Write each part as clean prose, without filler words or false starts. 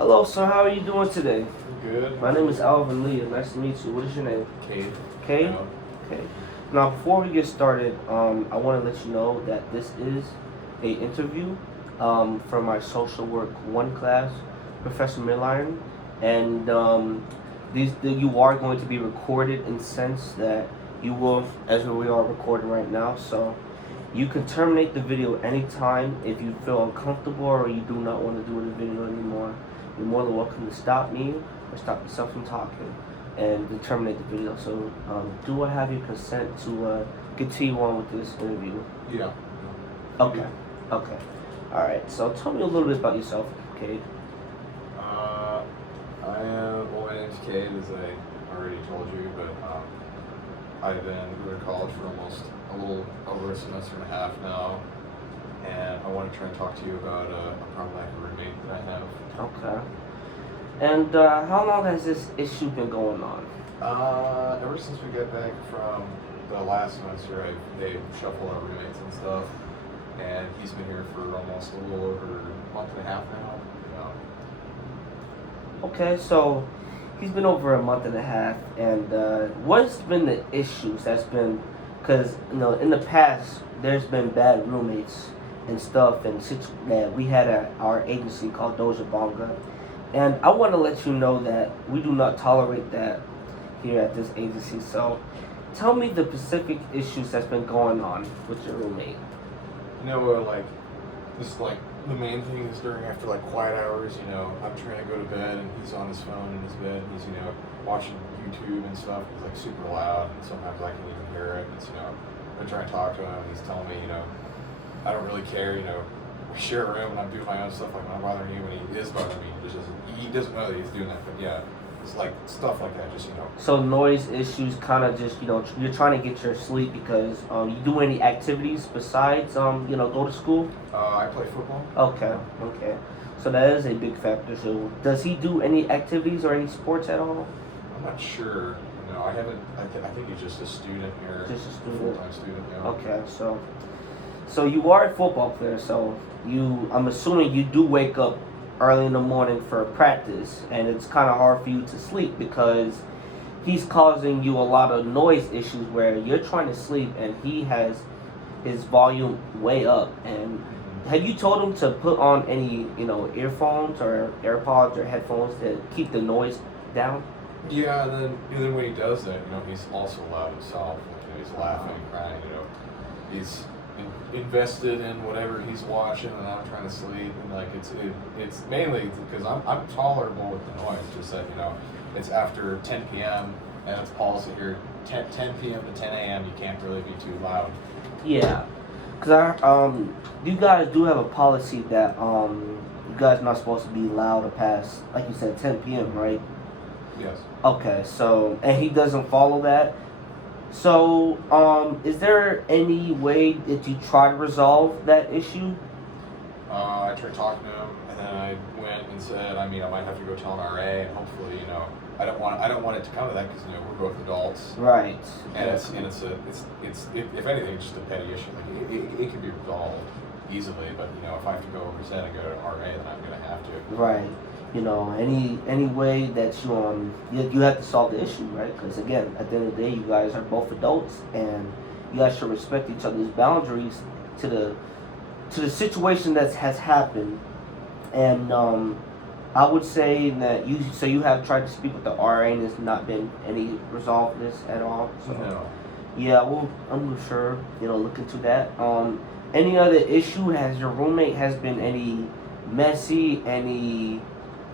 Hello, sir. How are you doing today? Good. My name is Alvin Lee. Nice to meet you. What is your name? Cade. Kay? Yeah. Okay. Now, before we get started, I want to let you know that this is a interview for my social work one class, Professor Milliron, and you are going to be recorded in the sense that you will, as we are recording right now. So you can terminate the video anytime if you feel uncomfortable or you do not want to do the video anymore. You're more than welcome to stop me or stop yourself from talking and to terminate the video. So, do I have your consent to continue on with this interview? Yeah. Okay. Okay. All right. So, tell me a little bit about yourself, Cade. My name's Cade, as I already told you, but I've been going to college for almost a little over a semester and a half now, and I want to try and talk to you about a problematic roommate that I have. Okay. And how long has this issue been going on? Ever since we got back from the last semester, they shuffled our roommates and stuff, and he's been here for almost a little over a month and a half now. Okay, so he's been over a month and a half, and what's been the issues that's been, because in the past there's been bad roommates and stuff, and that we had our agency called Doja Bonga, and I want to let you know that we do not tolerate that here at this agency. So tell me the specific issues that's been going on with your roommate. The main thing is after quiet hours, I'm trying to go to bed and he's on his phone in his bed and he's, watching YouTube and stuff. He's super loud and sometimes I can even hear it. It's, I try and talk to him and he's telling me, I don't really care, we share a room and I'm doing my own stuff, I'm not bothering you, and he is bothering me. He doesn't know that he's doing that, but yeah. It's stuff like that, So noise issues, kind of just you're trying to get your sleep because you do any activities besides go to school? I play football. Okay. So that is a big factor. So does he do any activities or any sports at all? I'm not sure. No, I haven't. I think he's just a student here. Just a student. Full-time student. Yeah. Okay, so you are a football player. So I'm assuming you do wake up early in the morning for practice, and it's kind of hard for you to sleep because he's causing you a lot of noise issues where you're trying to sleep and he has his volume way up. And have you told him to put on any earphones or AirPods or headphones to keep the noise down? Yeah, and then when he does that, he's also loud himself. He's laughing, crying. He's invested in whatever he's watching, and I'm trying to sleep, and it's mainly because I'm tolerable with the noise. Just that it's after 10 p.m. and it's policy here 10 p.m. to 10 a.m. you can't really be too loud. Yeah, because you guys do have a policy that you guys not supposed to be loud or past, like you said, 10 p.m. right? Yes. Okay, so and he doesn't follow that. So, is there any way that you try to resolve that issue? I tried talking to him, and then I went and said, I might have to go tell an RA, and hopefully, I don't want it to come to that because we're both adults. Right. And it's if anything, it's just a petty issue. It can be resolved easily, but if I have to go over his head and go to an RA, then I'm gonna have to. Right. Any way that you have to solve the issue, right? Because again, at the end of the day, you guys are both adults, and you guys should respect each other's boundaries to the situation that has happened. And I would say that you have tried to speak with the RA, and there's not been any resolve this at all. So No. yeah, well, I'm sure look into that. Any other issue? Has your roommate been any messy? Any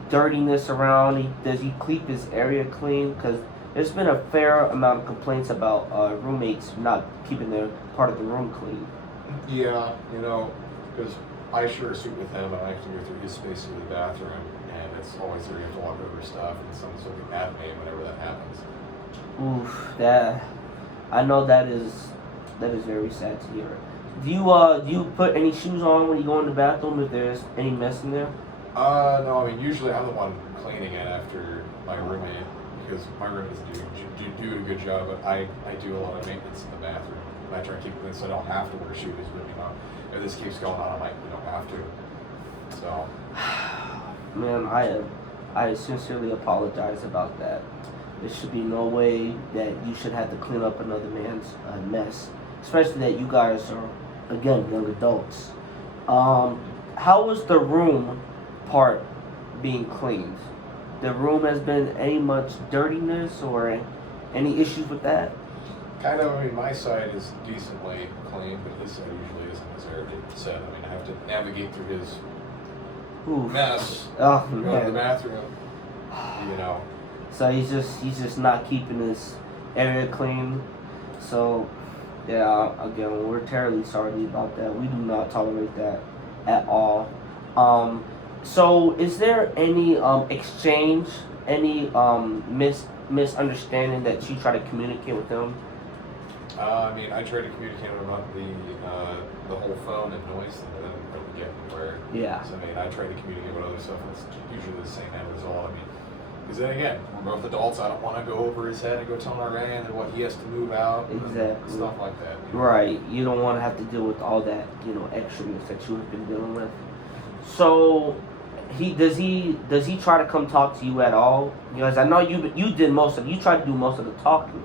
dirtiness around? Does he keep his area clean? Because there's been a fair amount of complaints about roommates not keeping their part of the room clean. Yeah, because I share a suite with him, and I have to go through his space to the bathroom, and it's always there. You have to walk over stuff, and someone's looking at me whenever that happens. Oof, I know that is very sad to hear. Do you put any shoes on when you go in the bathroom if there's any mess in there? No, usually I'm the one cleaning it after my roommate, because my roommate doesn't do a good job, but I do a lot of maintenance in the bathroom. And I try to keep it clean so I don't have to wear shoes, but if this keeps going on, I might have to. So Man, I sincerely apologize about that. There should be no way that you should have to clean up another man's mess, especially that you guys are, again, young adults. Um, how was the room part being cleaned? The room has been any much dirtiness or any issues with that? Kind of. I mean, my side is decently clean, but his side usually isn't, as I already said. I mean, I have to navigate through his Oof. mess, Oh go to the man. bathroom, you know. So he's just not keeping his area clean. So yeah, again, we're terribly sorry about that. We do not tolerate that at all. Um, so is there any exchange, any misunderstanding that you try to communicate with them? I mean, I tried to communicate about the whole phone and noise thing, but I didn't really get anywhere. Yeah. So I mean, I tried to communicate with other stuff, and it's usually the same end result. I mean, because then again, we're both adults. I don't want to go over his head and go tell him RA and then what he has to move out, and Exactly. stuff like that. You know? Right. You don't want to have to deal with all that, extraness that you have been dealing with. So he try to come talk to you at all? Because I know you did most of you tried to do most of the talking.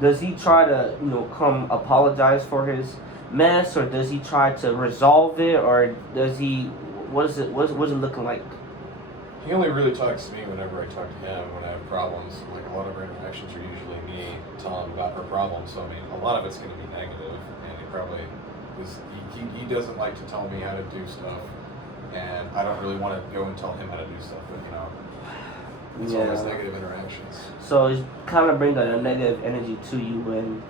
Does he try to come apologize for his mess, or does he try to resolve it, or does he what's it looking like? He only really talks to me whenever I talk to him when I have problems. Like a lot of our interactions are usually me telling him about our problems. So I mean, a lot of it's going to be negative, and he probably he doesn't like to tell me how to do stuff, and I don't really want to go and tell him how to do stuff. But it's always negative interactions. So it's kind of bringing a negative energy to you, and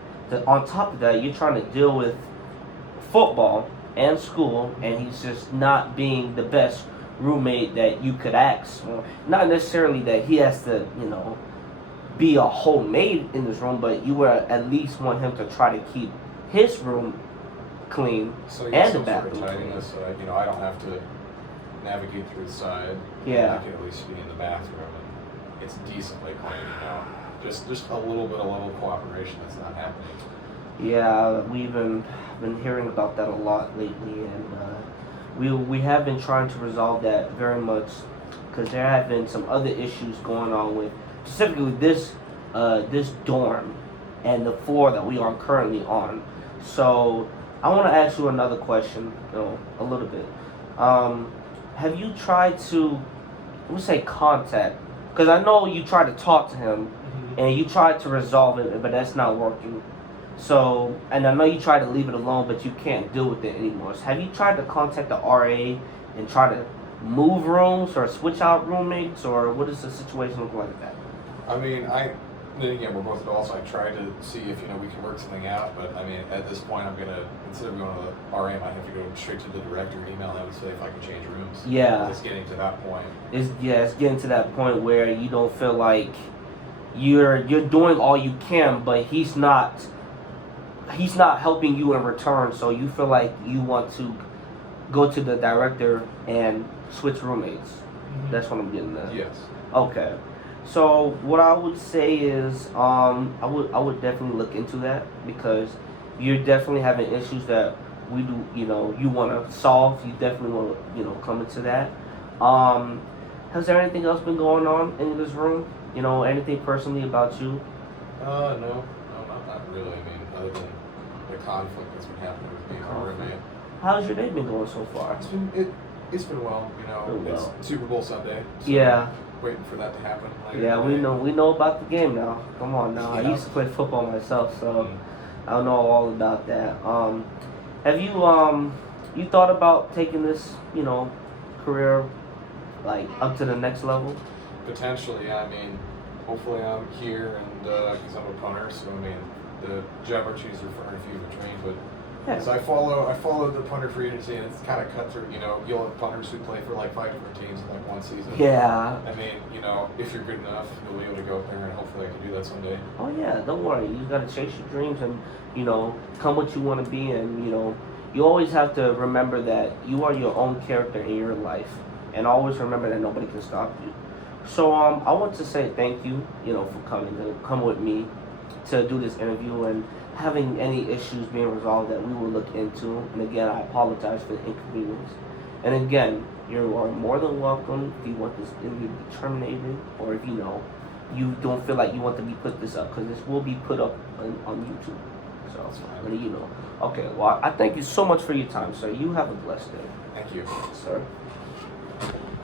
on top of that, you're trying to deal with football and school, and he's just not being the best roommate that you could ask for. Not necessarily that he has to, be a whole maid in this room, but you would at least want him to try to keep his room clean So he and has the some sort of bathroom clean. tidiness, so I don't have to navigate through the side. Yeah. I can at least be in the bathroom and it's decently clean. Just a little bit of level of cooperation that's not happening. Yeah, we've been hearing about that a lot lately, and we have been trying to resolve that very much because there have been some other issues going on with specifically this dorm and the floor that we are currently on. So I want to ask you another question, a little bit. Have you tried to, let's say, contact? Because I know you tried to talk to him, and you tried to resolve it, but that's not working. So, and I know you tried to leave it alone, but you can't deal with it anymore. So have you tried to contact the RA and try to move rooms or switch out roommates, or what does the situation look like with that? I mean, then again, we're both adults. I try to see if we can work something out. But I mean, at this point, I'm gonna, instead of going to the RA, I might have to go straight to the director and email them and say if I can change rooms. Yeah. It's getting to that point. It's getting to that point where you don't feel like you're doing all you can, but he's not helping you in return. So you feel like you want to go to the director and switch roommates. That's what I'm getting at. Yes. Okay. So what I would say is, I would definitely look into that because you're definitely having issues that we do. You want to solve. You definitely want to come into that. Has there anything else been going on in this room? Anything personally about you? No, not really. I mean, other than the conflict that's been happening with being a roommate. How's your day been going so far? It's been well. Been well. It's Super Bowl Sunday. So Yeah. Waiting for that to happen. Yeah, we know about the game now. Come on now. Yeah. I used to play football myself, so I know all about that. Have you you thought about taking this, career like up to the next level? Potentially, yeah. I mean, hopefully I'm here and because I'm a punter, so I mean, the job opportunities are far and few between. But as I follow the punter free agency, and it's kind of cutthroat. You'll have punters who play for like 5 different teams in like one season. Yeah. I mean, if you're good enough, you'll be able to go up there, and hopefully I can do that someday. Oh yeah, don't worry. You gotta chase your dreams and come what you want to be, and you always have to remember that you are your own character in your life, and always remember that nobody can stop you. So I want to say thank you, for come with me to do this interview, and having any issues being resolved that we will look into. And again, I apologize for the inconvenience. And again, you are more than welcome if you want this interview to be terminated, or if you don't feel like you want to be put this up, because this will be put up on YouTube. So That's fine. let you know. Okay, well, I thank you so much for your time, sir. You have a blessed day, Thank you. sir.